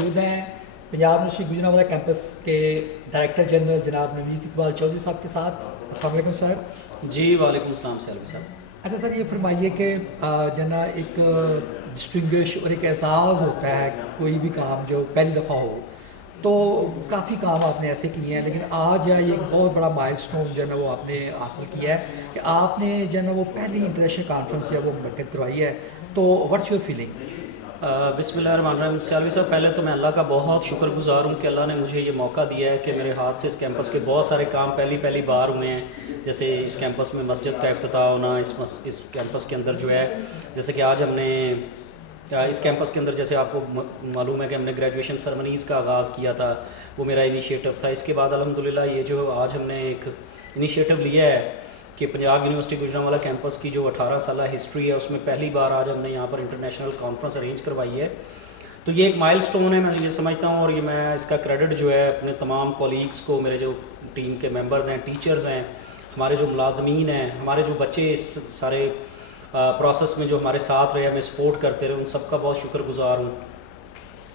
موجود ہیں Punjab university Gujranwala campus کے ڈائریکٹر جنرل جناب نوید اقبال چودھری صاحب کے ساتھ. السلام علیکم سر. جی وعلیکم السلام سیالوی صاحب. اچھا سر یہ فرمائیے کہ جنا ایک ڈسٹنگوش اور ایک اعزاز ہوتا ہے کوئی بھی کام جو پہلی دفعہ ہو, تو کافی کام آپ نے ایسے کیے ہیں, لیکن آج یہ ایک بہت بڑا مائل سٹون جو ہے نا وہ آپ نے حاصل کیا ہے کہ آپ نے جو ہے نا وہ پہلی انٹرنیشنل کانفرنس جو ہے وہ منعقد کروائی ہے. تو واٹس یور فیلنگ؟ بسم اللہ الرحمن الرحیم. سیالوی صاحب پہلے تو میں اللہ کا بہت شکر گزار ہوں کہ اللہ نے مجھے یہ موقع دیا ہے کہ میرے ہاتھ سے اس کیمپس کے بہت سارے کام پہلی بار ہوئے ہیں. جیسے اس کیمپس میں مسجد کا افتتاح ہونا, اس کیمپس کے اندر جو ہے جیسے کہ آج ہم نے اس کیمپس کے اندر جیسے آپ کو معلوم ہے کہ ہم نے گریجویشن سرمنیز کا آغاز کیا تھا, وہ میرا انیشیٹو تھا. اس کے بعد الحمدللہ یہ جو آج ہم نے ایک انیشیٹو لیا ہے کہ پنجاب یونیورسٹی گوجرانوالہ کیمپس کی جو 18 سالہ ہسٹری ہے اس میں پہلی بار آج ہم نے یہاں پر انٹرنیشنل کانفرنس ارینج کروائی ہے. تو یہ ایک مائل سٹون ہے, میں یہ سمجھتا ہوں, اور یہ میں اس کا کریڈٹ جو ہے اپنے تمام کولیگس کو, میرے جو ٹیم کے ممبرز ہیں, ٹیچرز ہیں, ہمارے جو ملازمین ہیں, ہمارے جو بچے اس سارے پروسیس میں جو ہمارے ساتھ رہے, ہمیں سپورٹ کرتے رہے, ان سب کا بہت شکر گزار ہوں.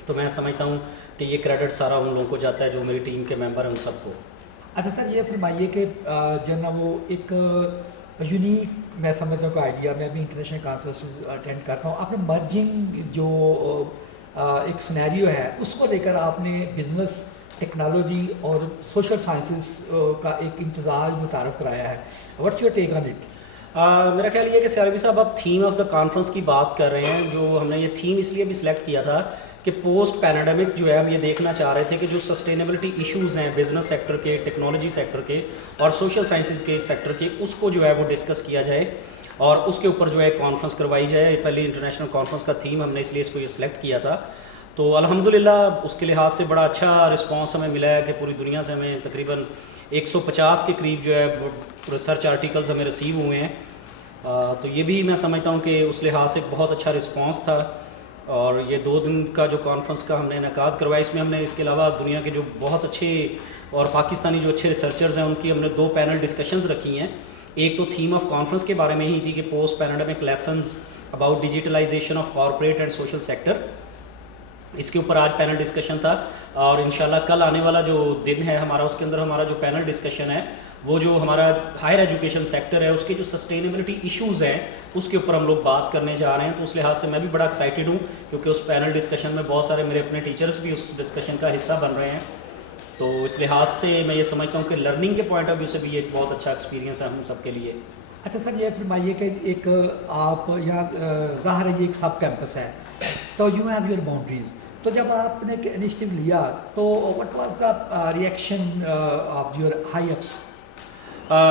تو میں سمجھتا ہوں کہ یہ کریڈٹ سارا ان لوگوں کو جاتا ہے جو میری ٹیم کے ممبر ہیں ان سب کو. اچھا سر یہ فرمائیے کہ جو ہے نا وہ ایک یونیک میں سمجھتا ہوں کہ آئیڈیا, میں بھی انٹرنیشنل کانفرنس اٹینڈ کرتا ہوں, آپ نے مرجنگ جو ایک سنیریو ہے اس کو لے کر آپ نے بزنس, ٹیکنالوجی اور سوشل سائنسز کا ایک امتزاج متعارف کرایا ہے. What's your take on it? میرا خیال یہ ہے کہ سیالوی صاحب آپ تھیم آف دا کانفرنس کی بات کر رہے ہیں. جو ہم نے یہ تھیم اس لیے بھی سلیکٹ کیا تھا کہ پوسٹ پینڈیمک جو ہے ہم یہ دیکھنا چاہ رہے تھے کہ جو سسٹینیبلٹی ایشوز ہیں بزنس سیکٹر کے, ٹیکنالوجی سیکٹر کے اور سوشل سائنسز کے سیکٹر کے, اس کو جو ہے وہ ڈسکس کیا جائے اور اس کے اوپر جو ہے کانفرنس کروائی جائے. یہ پہلی انٹرنیشنل کانفرنس کا تھیم ہم نے اس لیے اس کو یہ سلیکٹ کیا تھا. تو الحمدللہ اس کے لحاظ سے بڑا اچھا رسپانس ہمیں ملا ہے کہ پوری دنیا سے ہمیں تقریباً 150 کے قریب جو ہے ریسرچ آرٹیکلز ہمیں ریسیو ہوئے ہیں. تو یہ بھی میں سمجھتا ہوں کہ اس لحاظ سے بہت اچھا رسپانس تھا. اور یہ 2 دن کا جو کانفرنس کا ہم نے انعقاد کروایا, اس میں ہم نے اس کے علاوہ دنیا کے جو بہت اچھے اور پاکستانی جو اچھے ریسرچرز ہیں ان کی ہم نے 2 پینل ڈسکشنز رکھی ہیں. ایک تو تھیم آف کانفرنس کے بارے میں ہی تھی کہ post pandemic lessons about digitalization of corporate and social sector, اس کے اوپر آج پینل ڈسکشن تھا. اور انشاءاللہ کل آنے والا جو دن ہے ہمارا, اس کے اندر ہمارا جو پینل ڈسکشن ہے وہ جو ہمارا ہائر ایجوکیشن سیکٹر ہے اس کے جو سسٹینیبلٹی ایشوز ہیں اس کے اوپر ہم لوگ بات کرنے جا رہے ہیں. تو اس لحاظ سے میں بھی بڑا ایکسائٹیڈ ہوں کیونکہ اس پینل ڈسکشن میں بہت سارے میرے اپنے ٹیچرز بھی اس ڈسکشن کا حصہ بن رہے ہیں. تو اس لحاظ سے میں یہ سمجھتا ہوں کہ لرننگ کے پوائنٹ آف ویو سے بھی یہ ایک بہت اچھا ایکسپیرینس ہے ہم سب کے لیے. اچھا سر یہ فرمائیے کہ ایک آپ یہاں ظاہر ہے یہ ایک سب کیمپس ہے, تو یو ہیو یور باؤنڈریز, تو جب آپ نے انیشیٹو لیا تو what was the reaction of your high ups?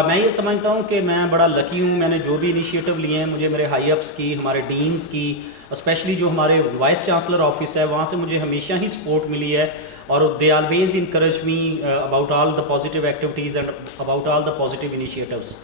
میں یہ سمجھتا ہوں کہ میں بڑا لکی ہوں. میں نے جو بھی انیشیٹو لیے ہیں مجھے میرے ہائی اپس کی, ہمارے ڈینس کی, اسپیشلی جو ہمارے وائس چانسلر آفس ہے وہاں سے مجھے ہمیشہ ہی سپورٹ ملی ہے. اور they always encourage me about all the positive activities and about all the positive initiatives.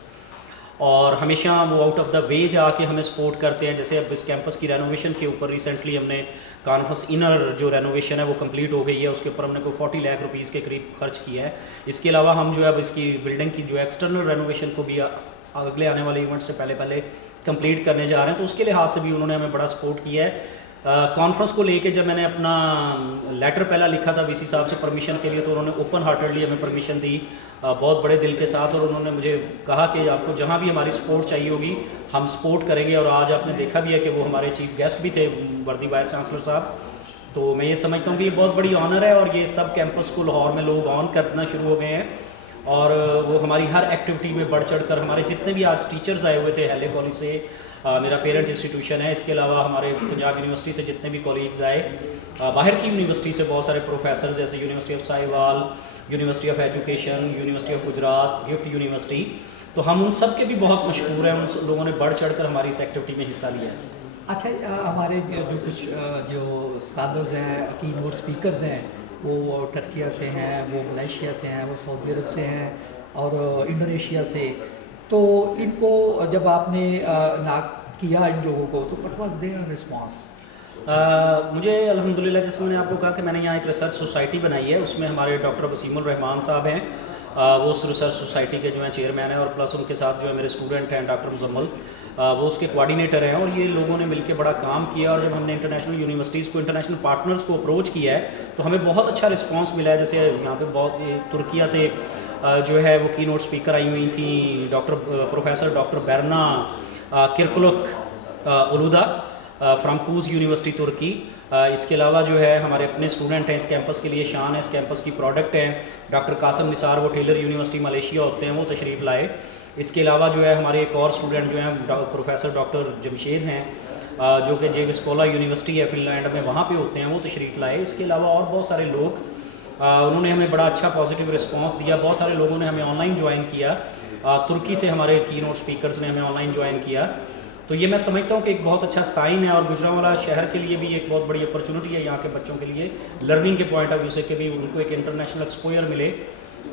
اور ہمیشہ وہ آؤٹ آف دا وے جا کے ہمیں سپورٹ کرتے ہیں. جیسے اب اس کیمپس کی رینوویشن کے اوپر ریسنٹلی ہم نے کانفرنس انر جو رینوویشن ہے وہ کمپلیٹ ہو گئی ہے, اس کے اوپر ہم نے کوئی 40 لاکھ روپیز کے قریب خرچ کیا ہے. اس کے علاوہ ہم جو ہے اب اس کی بلڈنگ کی جو ایکسٹرنل رینوویشن کو بھی اگلے آنے والے ایونٹ سے پہلے کمپلیٹ کرنے جا رہے ہیں. تو اس کے لحاظ سے بھی انہوں نے ہمیں بڑا سپورٹ کیا ہے. کانفرنس کو لے کے جب میں نے اپنا لیٹر پہلا لکھا تھا وی سی صاحب سے پرمیشن کے لیے, تو انہوں نے اوپن ہارٹیڈلی ہمیں پرمیشن دی بہت بڑے دل کے ساتھ, اور انہوں نے مجھے کہا کہ آپ کو جہاں بھی ہماری سپورٹ چاہیے ہوگی ہم سپورٹ کریں گے. اور آج آپ نے دیکھا بھی ہے کہ وہ ہمارے چیف گیسٹ بھی تھے وردی وائس چانسلر صاحب. تو میں یہ سمجھتا ہوں کہ یہ بہت بڑی آنر ہے, اور یہ سب کیمپس کو لاہور میں لوگ آن کرنا شروع ہو گئے ہیں, اور وہ ہماری ہر ایکٹیویٹی میں بڑھ چڑھ کر, ہمارے جتنے بھی آج ٹیچرز آئے ہوئے تھے ہیلے کالج سے, میرا پیرنٹ انسٹیٹیوشن ہے, اس کے علاوہ ہمارے پنجاب یونیورسٹی سے جتنے بھی کولیگز آئے, باہر کی یونیورسٹی سے بہت سارے پروفیسرز جیسے university of Sahiwal, university of education, university of Gujarat, gift university, تو ہم ان سب کے بھی بہت مشکور ہیں. ان لوگوں نے بڑھ چڑھ کر ہماری اس ایکٹیویٹی میں حصہ لیا ہے. اچھا ہمارے جو کچھ جو اسکالرز ہیں, کی نوٹ اسپیکرز ہیں, وہ ٹرکیہ سے ہیں, وہ ملیشیا سے ہیں, وہ سعودی عرب سے ہیں اور انڈونیشیا سے, تو ان کو جب آپ نے کیا ان لوگوں کو, تو وٹ واز دیئر رسپانس؟ مجھے الحمدللہ جیسے میں نے آپ کو کہا کہ میں نے یہاں ایک ریسرچ سوسائٹی بنائی ہے, اس میں ہمارے ڈاکٹر وسیم الرحمان صاحب ہیں, وہ اس ریسرچ سوسائٹی کے جو ہیں چیئرمین ہیں, اور پلس ان کے ساتھ جو ہے میرے اسٹوڈنٹ ہیں ڈاکٹر مزمل, وہ اس کے کوارڈینیٹر ہیں. اور یہ لوگوں نے مل کے بڑا کام کیا, اور جب ہم نے انٹرنیشنل یونیورسٹیز کو, انٹرنیشنل پارٹنرز کو اپروچ کیا ہے تو ہمیں بہت اچھا رسپانس ملا ہے. جیسے یہاں پہ بہت ترکیہ سے جو ہے وہ کی نوٹ اسپیکر آئی ہوئی تھیں, professor doctor Berna Kirkulak Uludag from کوز یونیورسٹی ترکی. اس کے علاوہ جو ہے ہمارے اپنے اسٹوڈنٹ ہیں اس کیمپس کے لیے, شان ہے اس کیمپس کی پروڈکٹ ہیں, ڈاکٹر قاسم نثار, وہ ٹیلر یونیورسٹی ملیشیا ہوتے ہیں, وہ تشریف لائے. اس کے علاوہ جو ہے ہمارے ایک اور اسٹوڈنٹ جو ہیں پروفیسر ڈاکٹر جمشید ہیں, جو کہ جے وسکولا یونیورسٹی ہے فن لینڈ میں, وہاں پہ ہوتے ہیں, وہ تشریف لائے. اس کے علاوہ اور بہت سارے لوگ, انہوں نے ہمیں بڑا اچھا پازیٹیو رسپانس دیا. بہت سارے لوگوں نے ہمیں آن لائن جوائن کیا, ترکی سے ہمارے کی نوٹ اسپیکرز نے ہمیں آن لائن جوائن کیا. تو یہ میں سمجھتا ہوں کہ ایک بہت اچھا سائن ہے, اور گجرانوالہ شہر کے لیے بھی ایک بہت بڑی اپرچونٹی ہے یہاں کے بچوں کے لیے, لرننگ کے پوائنٹ آف ویو سے, کہ بھی ان کو ایک انٹرنیشنل ایکسپوئر ملے.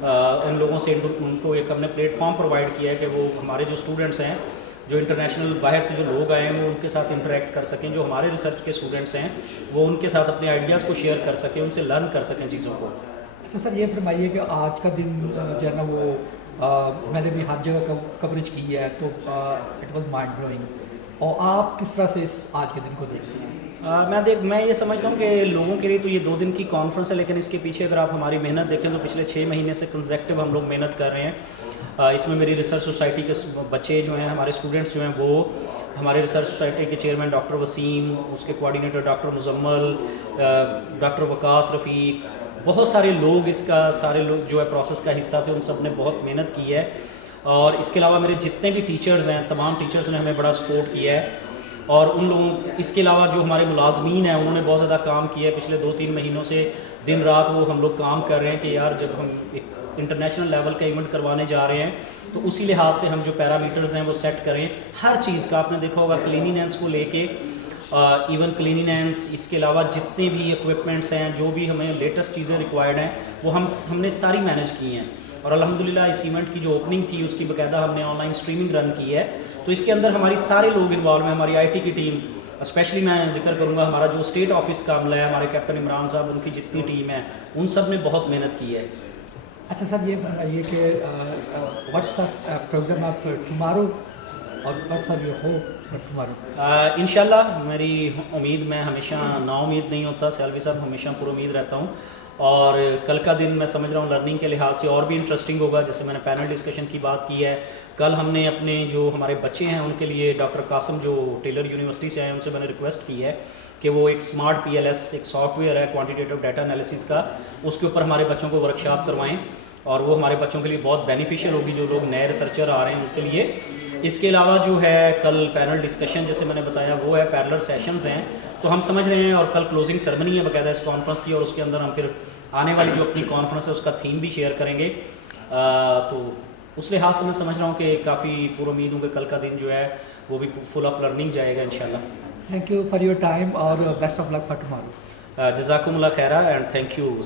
ان لوگوں سے ان کو ایک ہم نے پلیٹ فارم پرووائڈ کیا ہے کہ وہ ہمارے جو اسٹوڈنٹس ہیں, جو انٹرنیشنل باہر سے جو لوگ آئے ہیں, وہ ان کے ساتھ انٹریکٹ کر سکیں. جو ہمارے ریسرچ کے اسٹوڈنٹس ہیں وہ ان کے ساتھ اپنے آئیڈیاز کو شیئر کر سکیں, ان سے لرن کر سکیں چیزوں کو. اچھا سر, یہ فرمائیے کہ آج کا دن جو ہے نا وہ میں نے بھی ہر جگہ کوریج کی ہے, تو اٹ واز مائنڈ بلوئنگ. اور آپ کس طرح سے اس آج کے دن کو دیکھتے ہیں؟ میں یہ سمجھتا ہوں کہ لوگوں کے لیے تو یہ 2 دن کی کانفرنس ہے, لیکن اس کے پیچھے اگر آپ ہماری محنت دیکھیں تو پچھلے 6 مہینے سے کنزیکٹیو ہم لوگ محنت کر رہے ہیں. اس میں میری ریسرچ سوسائٹی کے بچے جو ہیں, ہمارے اسٹوڈنٹس جو ہیں, وہ ہمارے ریسرچ سوسائٹی کے چیئرمین ڈاکٹر وسیم, اس کے کوارڈینیٹر ڈاکٹر مزمل, ڈاکٹر وقاص رفیق, بہت سارے لوگ اس کا, سارے لوگ جو ہے پروسیس کا حصہ تھے, ان سب نے بہت محنت کی ہے. اور اس کے علاوہ میرے جتنے بھی ٹیچرز ہیں, تمام ٹیچرز نے ہمیں بڑا سپورٹ کیا ہے. اور ان لوگوں, اس کے علاوہ جو ہمارے ملازمین ہیں, انہوں نے بہت زیادہ کام کیا ہے پچھلے 2-3 مہینوں سے, دن رات وہ ہم لوگ کام کر رہے ہیں کہ یار جب ہم ایک انٹرنیشنل لیول کا ایونٹ کروانے جا رہے ہیں تو اسی لحاظ سے ہم جو پیرامیٹرز ہیں وہ سیٹ کریں. ہر چیز کا آپ نے دیکھا ہوگا, کلینیننس کو لے کے, ایون کلینیننس, اس کے علاوہ جتنے بھی ایکوپمنٹس ہیں, جو بھی ہمیں لیٹسٹ چیزیں ریکوائرڈ ہیں, وہ ہم نے ساری مینیج کی ہیں. اور الحمدللہ اس ایونٹ کی جو اوپننگ تھی اس کی باقاعدہ ہم نے آن لائن اسٹریمنگ رن کی ہے. تو اس کے اندر ہماری سارے لوگ انوالو ہیں, ہماری آئی ٹی کی ٹیم, اسپیشلی میں ذکر کروں گا ہمارا جو اسٹیٹ آفس کا عملہ ہے, ہمارے کیپٹن عمران صاحب, ان کی جتنی ٹیم ہے, ان سب نے بہت محنت کی ہے. اچھا سر, یہ بتائیے کہ واٹس پروگرام آف ٹمارو, اور what's are your hope for tomorrow? انشاءاللہ میری امید, میں ہمیشہ نا امید نہیں ہوتا, سیلوی صاحب ہمیشہ پر امید رہتا ہوں. اور کل کا دن میں سمجھ رہا ہوں لرننگ کے لحاظ سے اور بھی انٹرسٹنگ ہوگا. جیسے میں نے پینل ڈسکشن کی بات کی ہے, کل ہم نے اپنے جو ہمارے بچے ہیں ان کے لیے ڈاکٹر قاسم جو ٹیلر یونیورسٹی سے ہیں, ان سے میں نے ریکویسٹ کی ہے کہ وہ ایک اسمارٹ PLS, ایک سافٹ ویئر ہے کوانٹیٹیو ڈیٹا انالیسس کا, اس کے اوپر ہمارے بچوں کو ورکشاپ کروائیں. اور وہ ہمارے بچوں کے لیے بہت بینیفیشیل ہوگی, جو لوگ نئے ریسرچر آ رہے ہیں ان کے لیے. اس کے علاوہ جو ہے کل پینل ڈسکشن, جیسے میں نے بتایا, وہ ہے پیرلر سیشنز ہیں. تو ہم سمجھ رہے ہیں, اور کل کلوزنگ سرمنی ہے باقاعدہ اس کانفرنس کی, اور اس کے اندر ہم پھر آنے والی جو اپنی کانفرنس ہے اس کا تھیم بھی شیئر کریں گے. تو اس لحاظ سے میں سمجھ رہا ہوں کہ کافی پر امید ہوں کہ کل کا دن جو ہے وہ بھی فل آف لرننگ جائے گا انشاءاللہ. Thank you for your time, اور best of luck for tomorrow. جزاکم اللہ خیرہ, اینڈ تھینک یو.